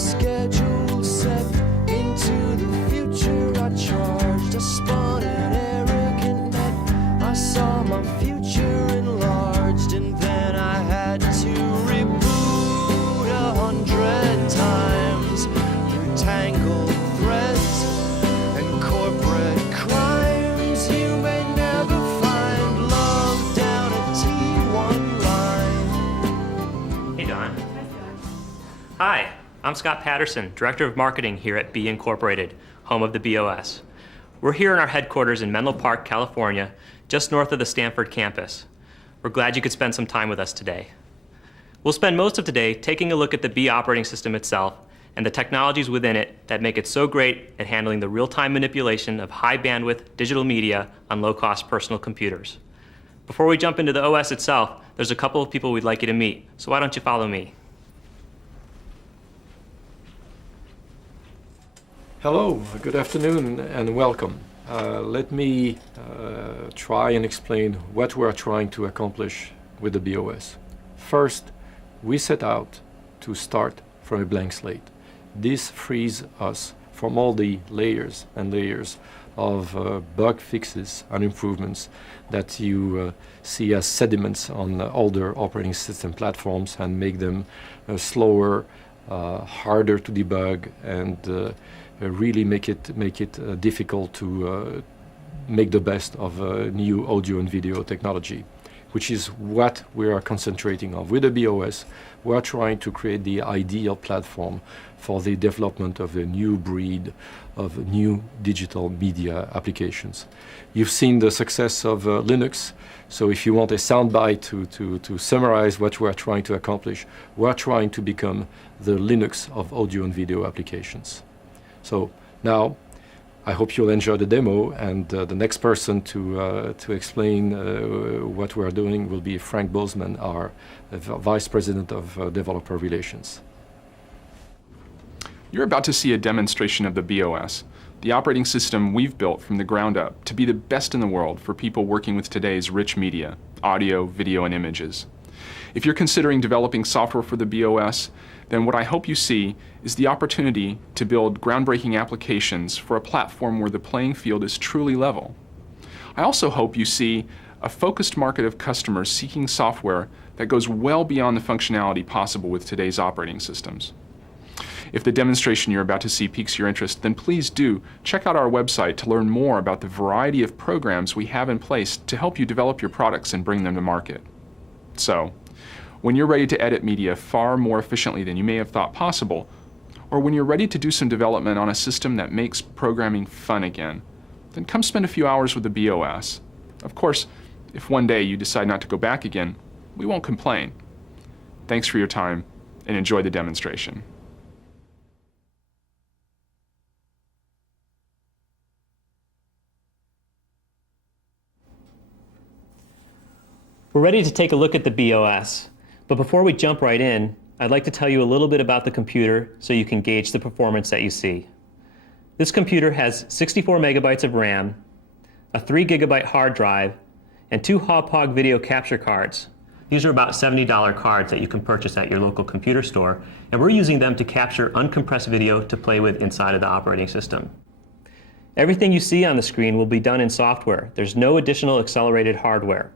schedule set into the future. I charged, I spun an arrogant net. I saw my future enlarged, and then I had to reboot 100 times through tangled threads and corporate crimes. You may never find love down a T1 line. Hey, Don. Hi, I'm Scott Patterson, Director of Marketing here at B Incorporated, home of the beOS. We're here in our headquarters in Menlo Park, California, just north of the Stanford campus. We're glad you could spend some time with us today. We'll spend most of today taking a look at the B operating system itself and the technologies within it that make it so great at handling the real-time manipulation of high-bandwidth digital media on low-cost personal computers. Before we jump into the OS itself, there's a couple of people we'd like you to meet, so why don't you follow me? Hello, good afternoon and welcome. Let me try and explain what we're trying to accomplish with the beOS. First, we set out to start from a blank slate. This frees us from all the layers and layers of bug fixes and improvements that you see as sediments on older operating system platforms and make them slower, harder to debug, and really make it difficult to make the best of new audio and video technology, which is what we are concentrating on. With the beOS, we are trying to create the ideal platform for the development of a new breed of new digital media applications. You've seen the success of Linux, so if you want a soundbite to summarize what we are trying to accomplish, we are trying to become the Linux of audio and video applications. So now, I hope you'll enjoy the demo, and the next person to explain what we are doing will be Frank Bozeman, our Vice President of Developer Relations. You're about to see a demonstration of the beOS, the operating system we've built from the ground up to be the best in the world for people working with today's rich media, audio, video, and images. If you're considering developing software for the beOS, then what I hope you see is the opportunity to build groundbreaking applications for a platform where the playing field is truly level. I also hope you see a focused market of customers seeking software that goes well beyond the functionality possible with today's operating systems. If the demonstration you're about to see piques your interest, then please do check out our website to learn more about the variety of programs we have in place to help you develop your products and bring them to market. So, when you're ready to edit media far more efficiently than you may have thought possible, or when you're ready to do some development on a system that makes programming fun again, then come spend a few hours with the beOS. Of course, if one day you decide not to go back again, we won't complain. Thanks for your time, and enjoy the demonstration. We're ready to take a look at the beOS. But before we jump right in, I'd like to tell you a little bit about the computer so you can gauge the performance that you see. This computer has 64 megabytes of RAM, a 3 gigabyte hard drive, and 2 Hauppauge video capture cards. These are about $70 cards that you can purchase at your local computer store, and we're using them to capture uncompressed video to play with inside of the operating system. Everything you see on the screen will be done in software. There's no additional accelerated hardware.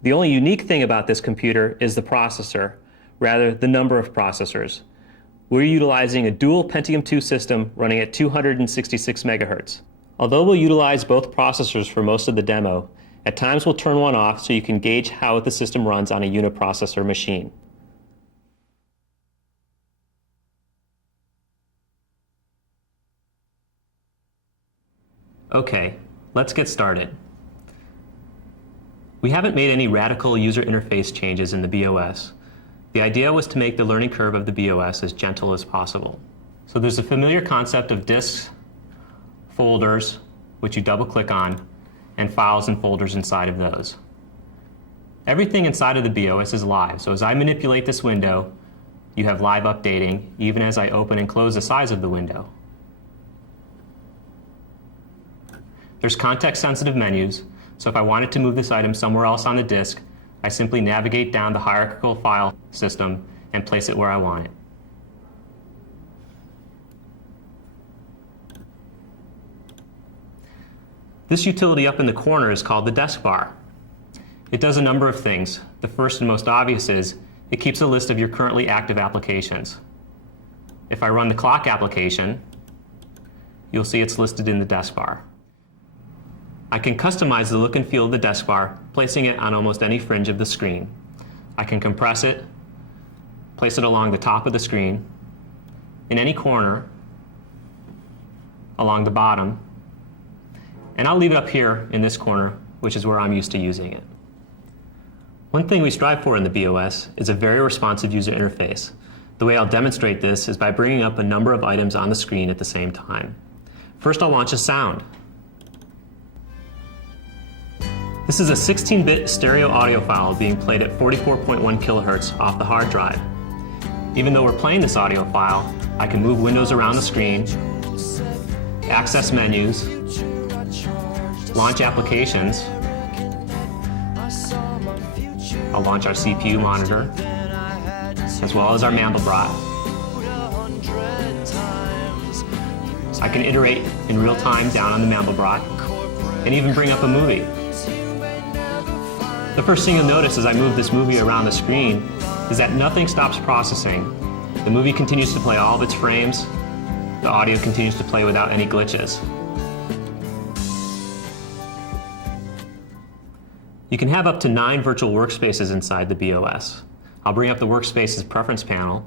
The only unique thing about this computer is the processor, rather the number of processors. We're utilizing a dual Pentium 2 system running at 266 megahertz. Although we'll utilize both processors for most of the demo, at times we'll turn one off so you can gauge how the system runs on a uniprocessor machine. Okay, let's get started. We haven't made any radical user interface changes in the beOS. The idea was to make the learning curve of the beOS as gentle as possible. So there's a familiar concept of disks, folders, which you double-click on, and files and folders inside of those. Everything inside of the beOS is live, so as I manipulate this window, you have live updating, even as I open and close the size of the window. There's context-sensitive menus, so if I wanted to move this item somewhere else on the disk, I simply navigate down the hierarchical file system and place it where I want it. This utility up in the corner is called the desk bar. It does a number of things. The first and most obvious is it keeps a list of your currently active applications. If I run the clock application, you'll see it's listed in the desk bar. I can customize the look and feel of the desk bar, placing it on almost any fringe of the screen. I can compress it, place it along the top of the screen, in any corner, along the bottom, and I'll leave it up here in this corner, which is where I'm used to using it. One thing we strive for in the beOS is a very responsive user interface. The way I'll demonstrate this is by bringing up a number of items on the screen at the same time. First, I'll launch a sound. This is a 16-bit stereo audio file being played at 44.1 kilohertz off the hard drive. Even though we're playing this audio file, I can move windows around the screen, access menus, launch applications. I'll launch our CPU monitor, as well as our Mandelbrot. I can iterate in real time down on the Mandelbrot, and even bring up a movie. The first thing you'll notice as I move this movie around the screen is that nothing stops processing. The movie continues to play all of its frames. The audio continues to play without any glitches. You can have up to 9 virtual workspaces inside the beOS. I'll bring up the Workspaces preference panel.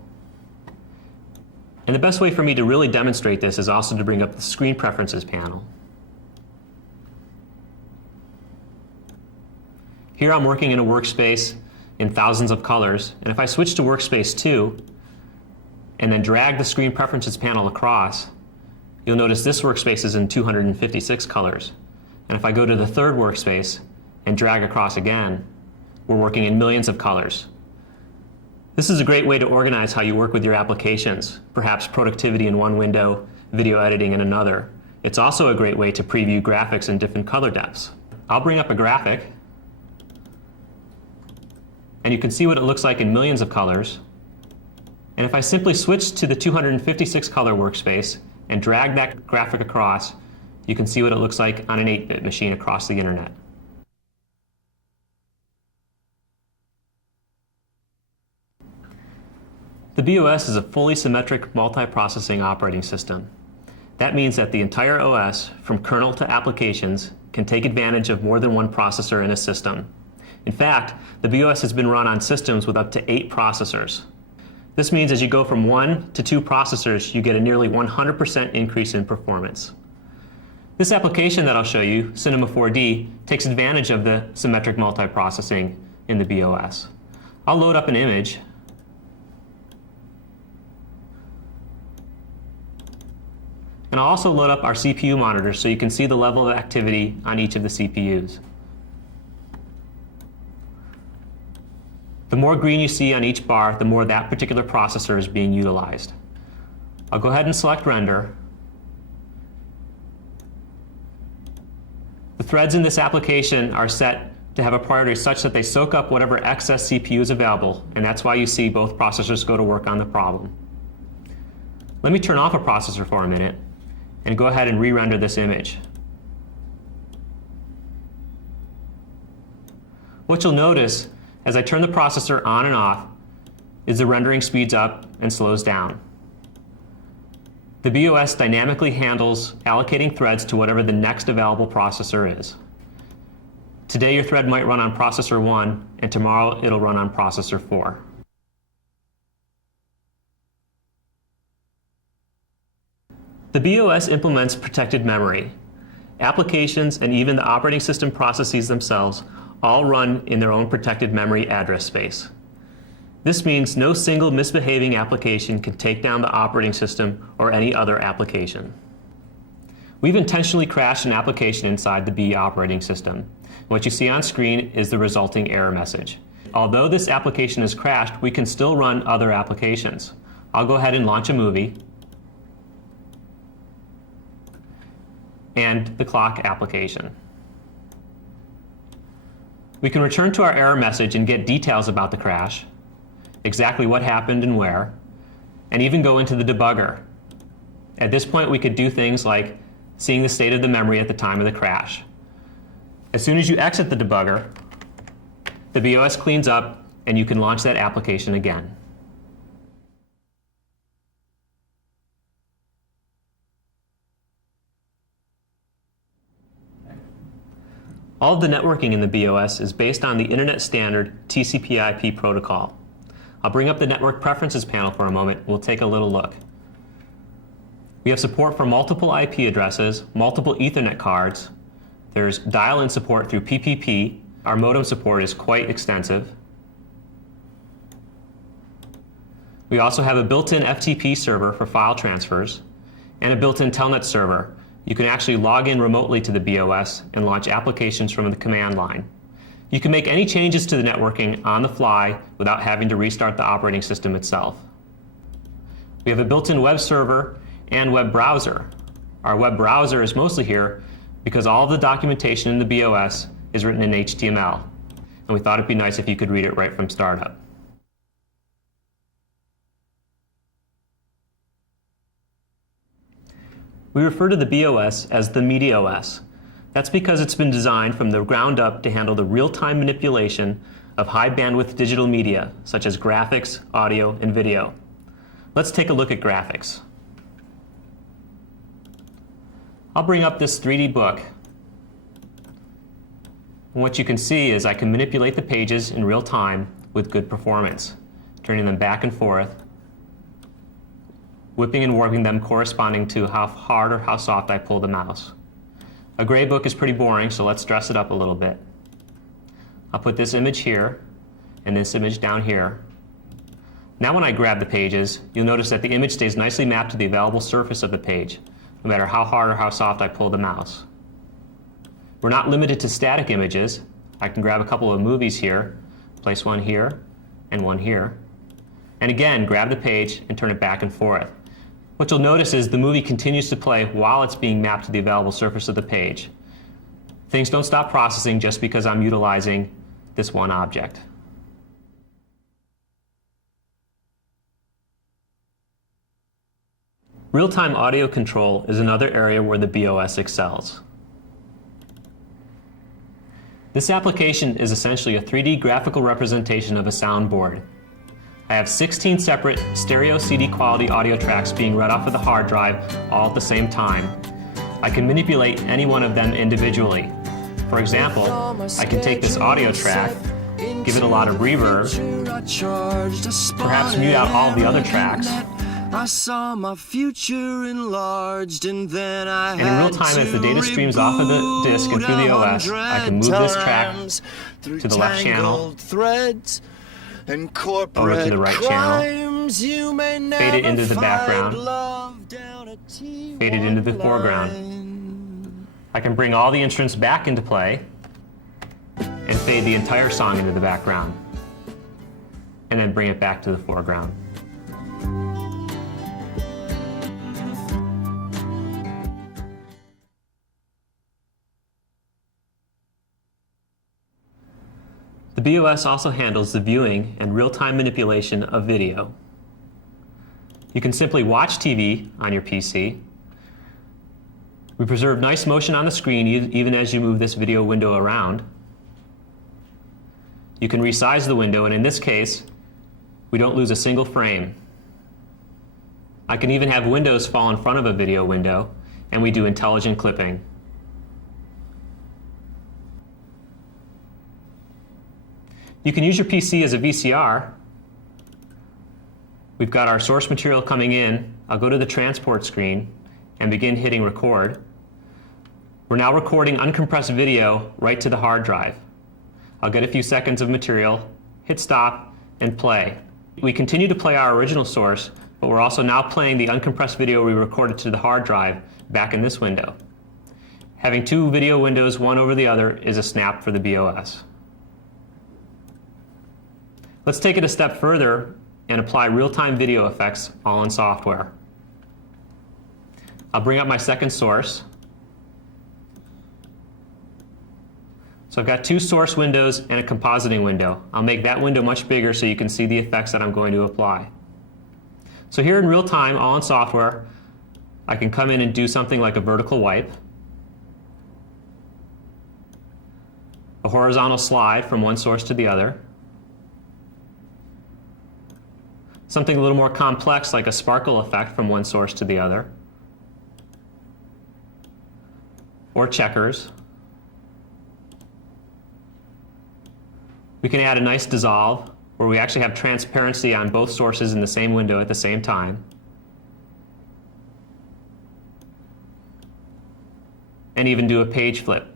And the best way for me to really demonstrate this is also to bring up the Screen Preferences panel. Here I'm working in a workspace in thousands of colors, and if I switch to Workspace 2 and then drag the Screen Preferences panel across, you'll notice this workspace is in 256 colors. And if I go to the third workspace and drag across again, we're working in millions of colors. This is a great way to organize how you work with your applications, perhaps productivity in one window, video editing in another. It's also a great way to preview graphics in different color depths. I'll bring up a graphic, and you can see what it looks like in millions of colors. And if I simply switch to the 256 color workspace and drag that graphic across, you can see what it looks like on an 8-bit machine across the internet. The beOS is a fully symmetric multiprocessing operating system. That means that the entire OS, from kernel to applications, can take advantage of more than one processor in a system. In fact, the beOS has been run on systems with up to 8 processors. This means as you go from 1 to 2 processors, you get a nearly 100% increase in performance. This application that I'll show you, Cinema 4D, takes advantage of the symmetric multiprocessing in the beOS. I'll load up an image. And I'll also load up our CPU monitors so you can see the level of activity on each of the CPUs. The more green you see on each bar, the more that particular processor is being utilized. I'll go ahead and select Render. The threads in this application are set to have a priority such that they soak up whatever excess CPU is available, and that's why you see both processors go to work on the problem. Let me turn off a processor for a minute and go ahead and re-render this image. What you'll notice as I turn the processor on and off is the rendering speeds up and slows down. The beOS dynamically handles allocating threads to whatever the next available processor is. Today your thread might run on processor 1, and tomorrow it'll run on processor 4. The beOS implements protected memory. Applications and even the operating system processes themselves all run in their own protected memory address space. This means no single misbehaving application can take down the operating system or any other application. We've intentionally crashed an application inside the B operating system. What you see on screen is the resulting error message. Although this application is crashed, we can still run other applications. I'll go ahead and launch a movie and the clock application. We can return to our error message and get details about the crash, exactly what happened and where, and even go into the debugger. At this point, we could do things like seeing the state of the memory at the time of the crash. As soon as you exit the debugger, the beOS cleans up and you can launch that application again. All of the networking in the beOS is based on the Internet standard TCP/IP protocol. I'll bring up the Network Preferences panel for a moment. We'll take a little look. We have support for multiple IP addresses, multiple Ethernet cards. There's dial-in support through PPP. Our modem support is quite extensive. We also have a built-in FTP server for file transfers and a built-in Telnet server. You can actually log in remotely to the beOS and launch applications from the command line. You can make any changes to the networking on the fly without having to restart the operating system itself. We have a built-in web server and web browser. Our web browser is mostly here because all of the documentation in the beOS is written in HTML, and we thought it'd be nice if you could read it right from startup. We refer to the beOS as the MediaOS. That's because it's been designed from the ground up to handle the real-time manipulation of high-bandwidth digital media, such as graphics, audio, and video. Let's take a look at graphics. I'll bring up this 3D book. And what you can see is I can manipulate the pages in real time with good performance, turning them back and forth, whipping and warping them corresponding to how hard or how soft I pull the mouse. A gray book is pretty boring, so let's dress it up a little bit. I'll put this image here and this image down here. Now when I grab the pages, you'll notice that the image stays nicely mapped to the available surface of the page, no matter how hard or how soft I pull the mouse. We're not limited to static images. I can grab a couple of movies here, place one here and one here, and again grab the page and turn it back and forth. What you'll notice is the movie continues to play while it's being mapped to the available surface of the page. Things don't stop processing just because I'm utilizing this one object. Real-time audio control is another area where the beOS excels. This application is essentially a 3D graphical representation of a soundboard. I have 16 separate stereo CD quality audio tracks being read off of the hard drive all at the same time. I can manipulate any one of them individually. For example, I can take this audio track, give it a lot of reverb, perhaps mute out all of the other tracks, I saw my future enlarged, and then I and in real time as the data streams off of the disk and through the OS, I can move this track to the left channel, and over to the right channel, fade it into the background, fade it into the foreground. I can bring all the instruments back into play and fade the entire song into the background, and then bring it back to the foreground. The beOS also handles the viewing and real-time manipulation of video. You can simply watch TV on your PC. We preserve nice motion on the screen even as you move this video window around. You can resize the window, and in this case, we don't lose a single frame. I can even have windows fall in front of a video window, and we do intelligent clipping. You can use your PC as a VCR. We've got our source material coming in. I'll go to the transport screen and begin hitting record. We're now recording uncompressed video right to the hard drive. I'll get a few seconds of material, hit stop, and play. We continue to play our original source, but we're also now playing the uncompressed video we recorded to the hard drive back in this window. Having two video windows, one over the other, is a snap for the beOS. Let's take it a step further and apply real-time video effects all in software. I'll bring up my second source. So I've got two source windows and a compositing window. I'll make that window much bigger so you can see the effects that I'm going to apply. So here in real time, all in software, I can come in and do something like a vertical wipe. a horizontal slide from one source to the other, something a little more complex like a sparkle effect from one source to the other, or checkers. We can add a nice dissolve where we actually have transparency on both sources in the same window at the same time. And even do a page flip.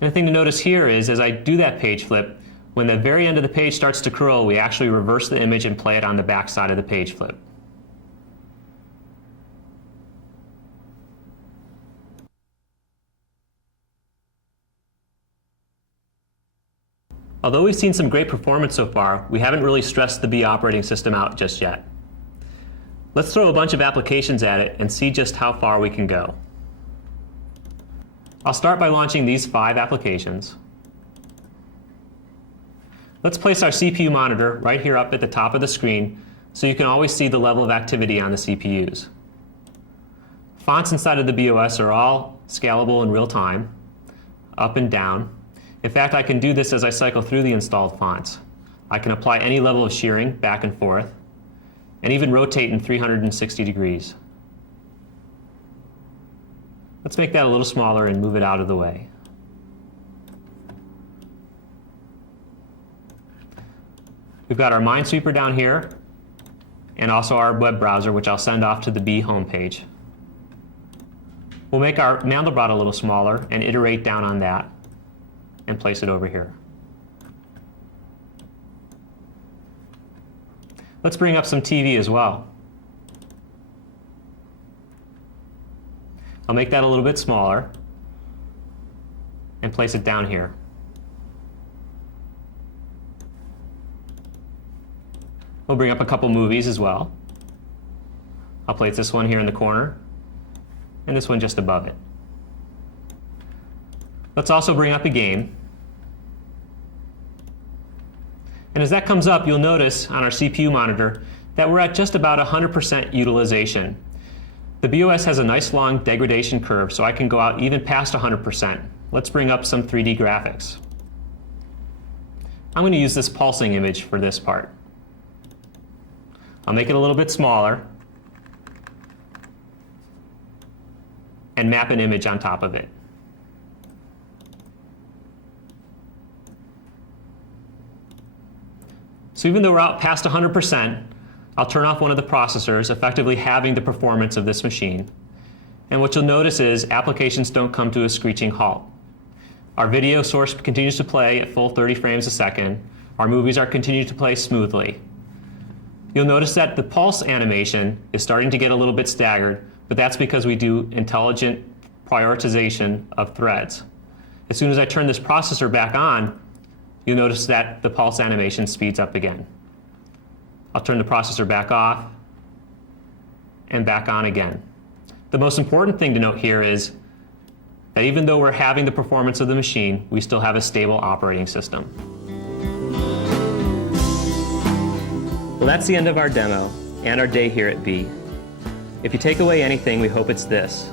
And the thing to notice here is, as I do that page flip, when the very end of the page starts to curl, we actually reverse the image and play it on the back side of the page flip. Although we've seen some great performance so far, we haven't really stressed the B operating system out just yet. Let's throw a bunch of applications at it and see just how far we can go. I'll start by launching these 5 applications. Let's place our CPU monitor right here up at the top of the screen so you can always see the level of activity on the CPUs. Fonts inside of the beOS are all scalable in real time, up and down. In fact, I can do this as I cycle through the installed fonts. I can apply any level of shearing back and forth, and even rotate in 360 degrees. Let's make that a little smaller and move it out of the way. We've got our Minesweeper down here, and also our web browser, which I'll send off to the B homepage. We'll make our Mandelbrot a little smaller and iterate down on that and place it over here. Let's bring up some TV as well. I'll make that a little bit smaller and place it down here. We'll bring up a couple movies as well. I'll place this one here in the corner and this one just above it. Let's also bring up a game. And as that comes up, you'll notice on our CPU monitor that we're at just about 100% utilization. The beOS has a nice long degradation curve, so I can go out even past 100%. Let's bring up some 3D graphics. I'm going to use this pulsing image for this part. I'll make it a little bit smaller and map an image on top of it. So even though we're out past 100%, I'll turn off one of the processors, effectively halving the performance of this machine. And what you'll notice is applications don't come to a screeching halt. Our video source continues to play at full 30 frames a second. Our movies are continuing to play smoothly. You'll notice that the pulse animation is starting to get a little bit staggered, but that's because we do intelligent prioritization of threads. As soon as I turn this processor back on, you'll notice that the pulse animation speeds up again. I'll turn the processor back off and back on again. The most important thing to note here is that even though we're having the performance of the machine, we still have a stable operating system. Well, that's the end of our demo and our day here at B. If you take away anything, we hope it's this.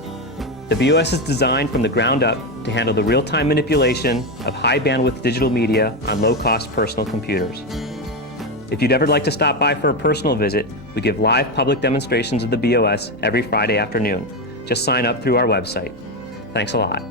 The beOS is designed from the ground up to handle the real-time manipulation of high-bandwidth digital media on low-cost personal computers. If you'd ever like to stop by for a personal visit, we give live public demonstrations of the beOS every Friday afternoon. Just sign up through our website. Thanks a lot.